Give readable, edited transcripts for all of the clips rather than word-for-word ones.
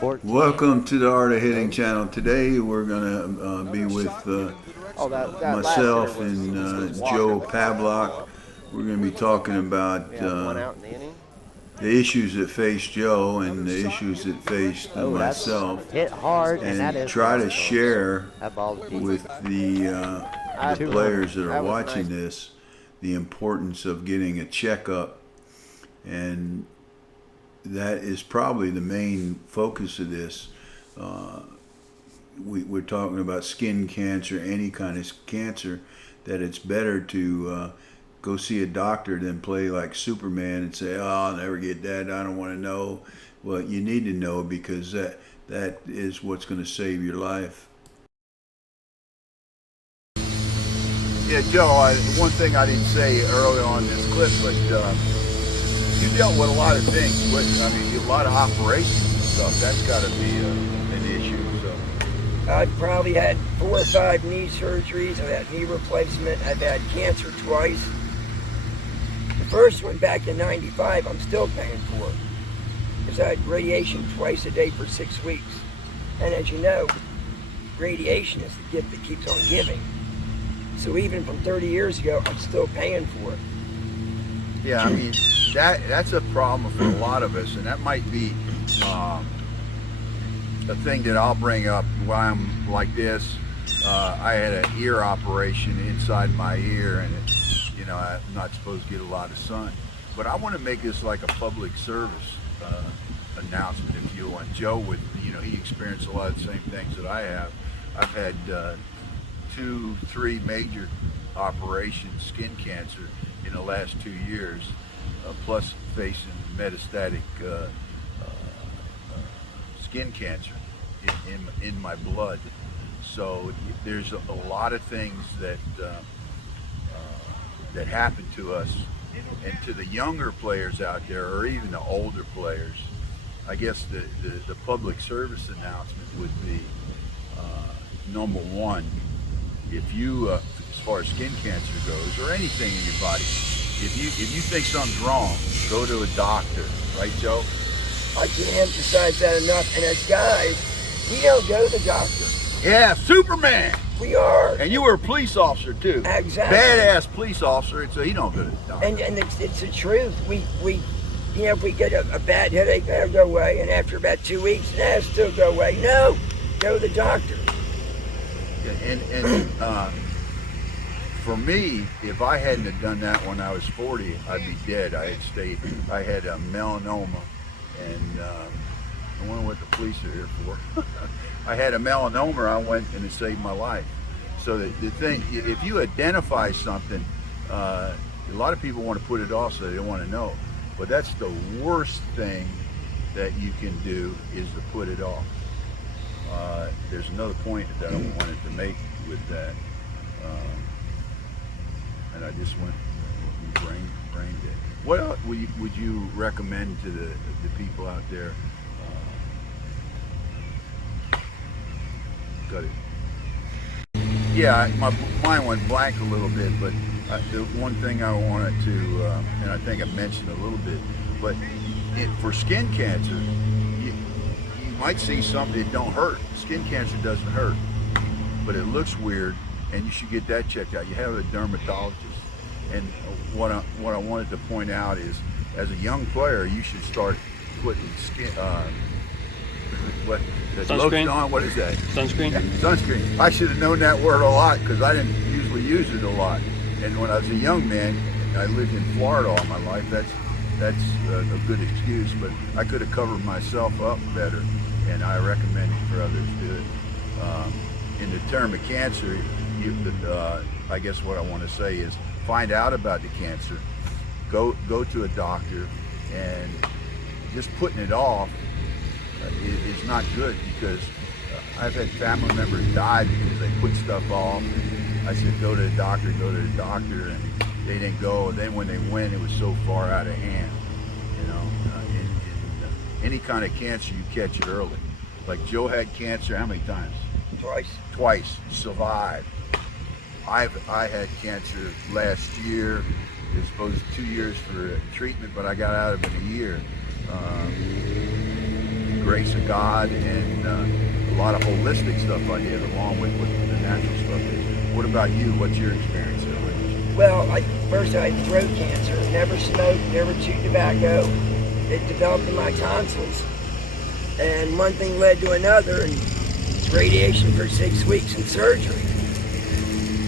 Welcome to the Art of Hitting channel. Today we're going to be with myself and Joe Pavlock. We're going to be talking about the issues that faced Joe and the issues that faced myself, and try to share with the players that are watching this the importance of getting a checkup. And that is probably the main focus of this. We're talking about skin cancer, any kind of cancer, that it's better to go see a doctor than play like Superman and say, "Oh, I'll never get that. I don't want to know." Well, you need to know, because that is what's going to save your life. Yeah, Joe, one thing I didn't say earlier on this clip, but you dealt with a lot of things. A lot of operations and stuff. That's got to be an issue. So I've probably had 4 or 5 knee surgeries. I've had knee replacement. I've had cancer twice. The first one back in '95, I'm still paying for, because I had radiation twice a day for 6 weeks. And as you know, radiation is the gift that keeps on giving. So even from 30 years ago, I'm still paying for it. Yeah, I mean, that's a problem for a lot of us, and that might be a thing that I'll bring up while I'm like this. I had an ear operation inside my ear, and I'm not supposed to get a lot of sun. But I want to make this like a public service announcement, if you want. Joe, he experienced a lot of the same things that I have. I've had 2-3 major operations, skin cancer, in the last 2 years, plus facing metastatic skin cancer in my blood. So there's a lot of things that that happen to us, and to the younger players out there, or even the older players. I guess the public service announcement would be number one. If you, as far as skin cancer goes, or anything in your body, if you think something's wrong, go to a doctor, right, Joe? I can't emphasize that enough. And as guys, we don't go to the doctor. Yeah, Superman. We are. And you were a police officer too. Exactly. Badass police officer, and so you don't go to the doctor. And it's the truth. We if we get a bad headache, that'll go away. And after about 2 weeks, that'll still go away. No, go to the doctor. And for me, if I hadn't have done that when I was 40, I'd be dead. I had a melanoma, and I wonder what the police are here for. I had a melanoma. I went and it saved my life. So the thing, if you identify something, a lot of people want to put it off, so they don't want to know. But that's the worst thing that you can do, is to put it off. There's another point that I wanted to make with that, and I just went brain dead. What else would you recommend to the people out there? Got it. Yeah, my mind went blank a little bit, but the one thing I wanted to, and I think I mentioned a little bit, but for skin cancer, you might see something that don't hurt. Skin cancer doesn't hurt, but it looks weird, and you should get that checked out. You have a dermatologist. And what I wanted to point out is, as a young player, you should start putting skin, sunscreen? What is that? Sunscreen? Yeah, sunscreen. I should have known that word a lot, because I didn't usually use it a lot. And when I was a young man, I lived in Florida all my life. That's a good excuse, but I could have covered myself up better, and I recommend it for others to do it. In the term of cancer, I guess what I want to say is, find out about the cancer, go to a doctor, and just putting it off is not good, because I've had family members die because they put stuff off. I said, go to the doctor, and they didn't go. And then when they went, it was so far out of hand. In any kind of cancer, you catch it early. Like Joe had cancer how many times? Twice. Survived. I had cancer last year. It was supposed to 2 years for treatment, but I got out of it in a year. grace of God and a lot of holistic stuff I did along with what the natural stuff is. What about you? What's your experience there? Well, first I had throat cancer. Never smoked, never chewed tobacco. It developed in my tonsils. And one thing led to another, and it's radiation for 6 weeks and surgery.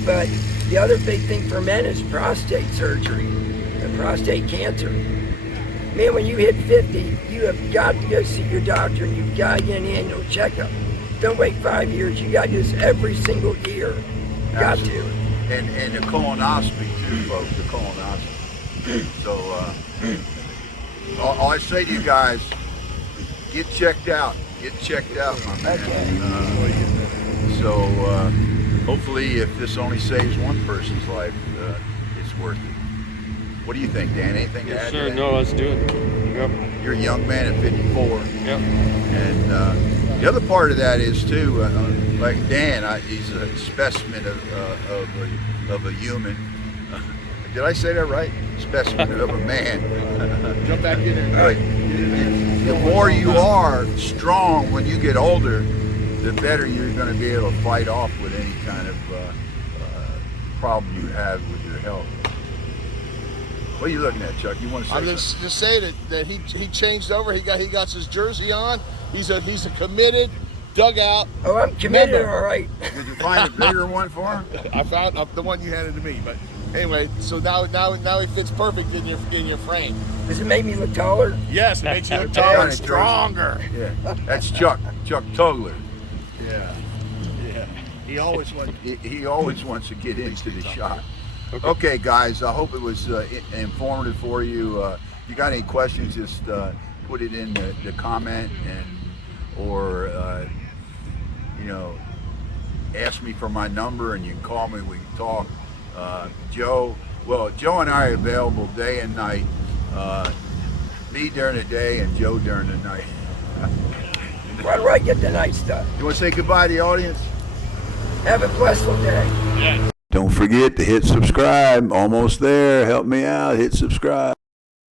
But the other big thing for men is prostate surgery, and prostate cancer. Man, when you hit 50, you have got to go see your doctor, and you've got to get an annual checkup. Don't wait 5 years. You got to do this every single year. Got to. And the colonoscopy too, folks, the colonoscopy. So all I say to you guys, get checked out. Get checked out, my man. Okay. So hopefully if this only saves one person's life, it's worth it. What do you think, Dan? Anything to add to Sure, that? no, let's do it. Yep. You're a young man at 54. Yep. And the other part of that is too, like Dan, he's a specimen of a human. Did I say that right? Specimen of a man. Jump back in there. The more you are strong when you get older, the better you're going to be able to fight off with any kind of problem you have with your health. What are you looking at, Chuck? You want to say I'm just saying that he changed over. He got his jersey on. He's a committed dugout. Oh, I'm committed, member. all right. Did you find a bigger one for him? I found the one you handed to me, but anyway, so now he fits perfect in your frame. Does it make me look taller? Yes, it makes you look taller and stronger. Yeah, that's Chuck Togler. Yeah. He always wants to get into the shot. Okay, guys, I hope it was informative for you. If you got any questions, just put it in the comment or ask me for my number, and you can call me. We can talk. Joe and I are available day and night. Me during the day and Joe during the night. Why do I get the nice stuff? You want to say goodbye to the audience? Have a blessed day. Yeah. Don't forget to hit subscribe. Almost there. Help me out. Hit subscribe.